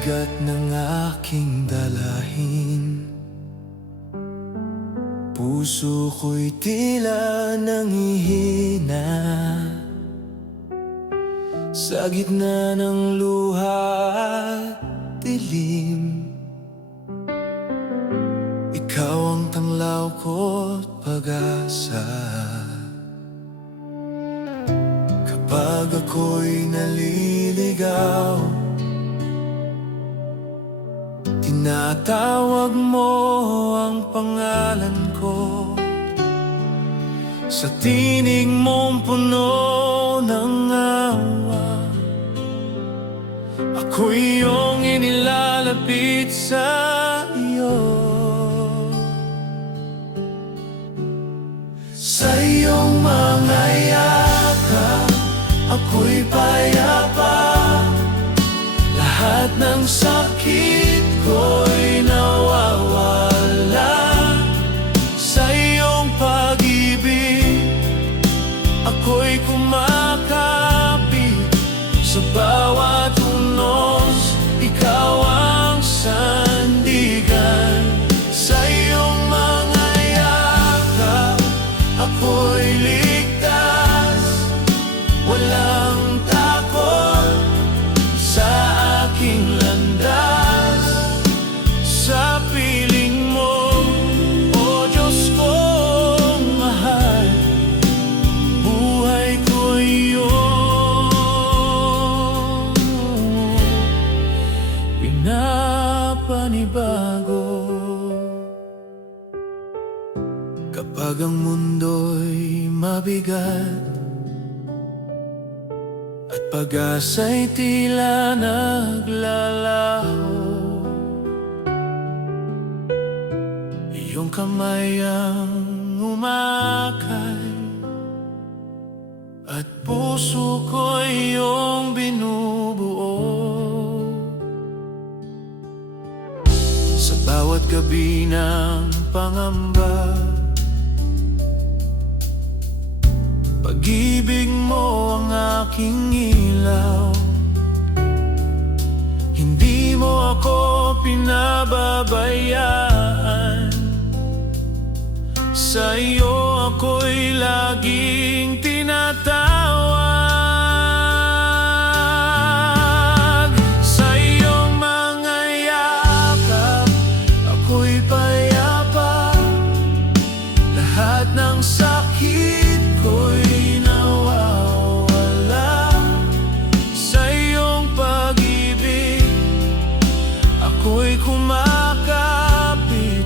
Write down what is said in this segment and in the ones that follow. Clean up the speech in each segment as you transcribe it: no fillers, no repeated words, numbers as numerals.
bigat ng aking dalahin, puso ko'y tila nanghihina. Sa gitna ng luha at dilim, ikaw ang tanglaw ko't pag-asa. Kapag ako'y naliligaw, tinatawag mo ang pangalan ko. Sa tinig mong puno ng awa, ako'y iyong inilalapit sa iyo. Sa iyong mga yakap, ako'y payapa. Lahat ng sakit ko'y nawawala. Sa iyong pag-ibig, ako'y kumakapit. Sa bawat unos, ikaw ang sandigan. Sa iyong mga yakap, ako'y ligtas. Walang takot sa aking landas. Sa piling mo, O Diyos kong mahal, buhay ko iyong pinapanibago. Kapag ang mundo'y mabigat at pag-asa'y tila naglalaho, iyong kamay ang umakay at puso ko'y iyong binubuo. Sa bawat gabi ng pangamba, pag-ibig mo ang aking ilaw. Hindi mo ako pinababayaan. Sa iyo ako'y laging tinatawag. Sa iyong mga yakap, ako'y payapa. Lahat ng sakit ko'y nawawala. Sa iyong pag-ibig, ako'y kumakapit.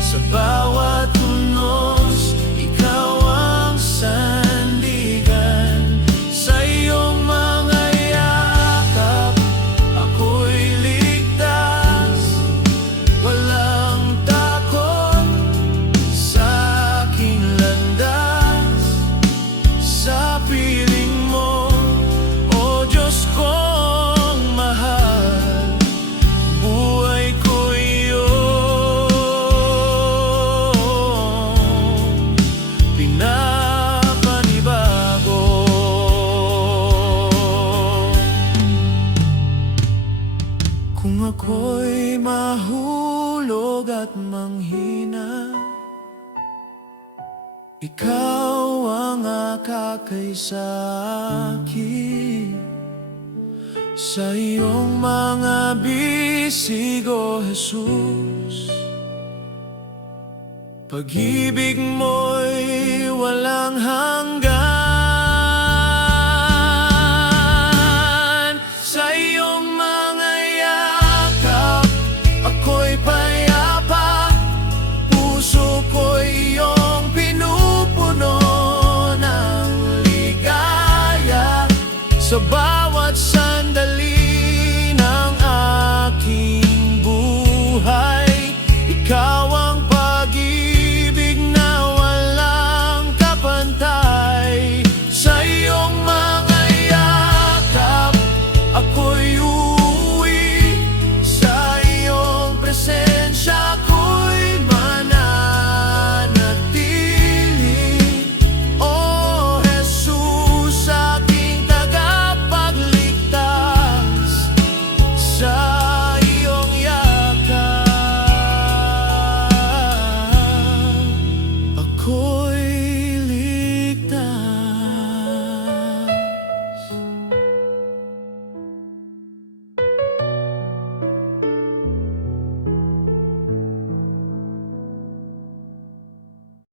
Sa bawat unos, ikaw ang sandigan. Sa iyong mga yakap, ako'y ligtas. Walang takot sa aking landas. Sa piling mo, O Diyos kong mahal, buhay ko iyong pinapanibago. Kung ako'y mahulog at manghina, ikaw ang akakay sa akin. Sa iyong mga bisig, O Jesus, pag-ibig mo'y walang hanggan.